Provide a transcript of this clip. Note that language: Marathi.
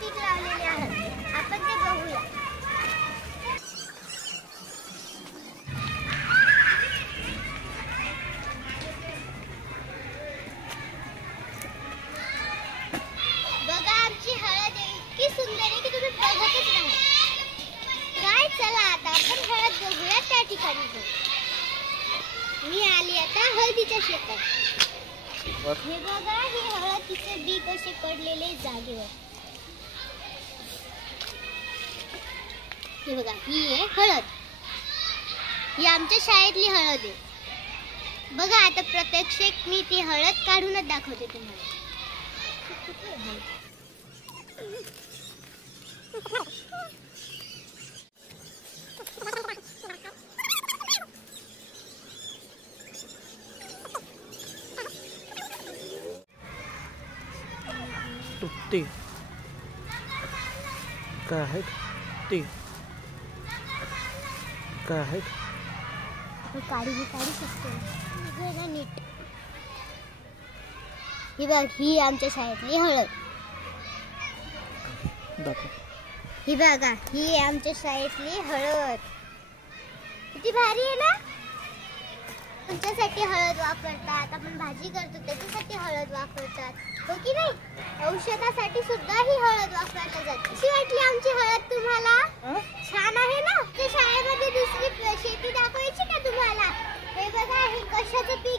पीक लावलेले आहे, आपण ते बघूया. बघा आमची हळद इतकी सुंदर आहे की तुम्ही बघतच राहा. काय चला आता आपण हळद बघूया त्या ठिकाणी जाऊ. मी आली आता हळदीच्या शेतात. हे बघा ही हळदीचे बी कसे पडलेले जागेवर. हे बघा ही आहे हळद. ही आमच्या शाळेतली हळद आहे. बघा आता प्रत्यक्ष मी ती हळद काढूनच दाखवते तुम्हाला. ते काय आहे ते काय आहे काढू शकतो नीट. ही बघ ही आमच्या शाळेतली हळद. दाखव. ही बघा ही आमच्या शाळेतली हळद. किती भारी आहे ना. तुमच्यासाठी हळद वापरतात, आपण भाजी करतो त्याच्यासाठी हळद वापरतात, हो की नाही. औषधासाठी सुद्धा ही हळद वापरली जाते. कशी वाटली आमची हळद तुम्हाला? छान आहे ना. त्या शाळेमध्ये दुसरी शेती दाखवायची का तुम्हाला? हे बघा हे कशाचं पीक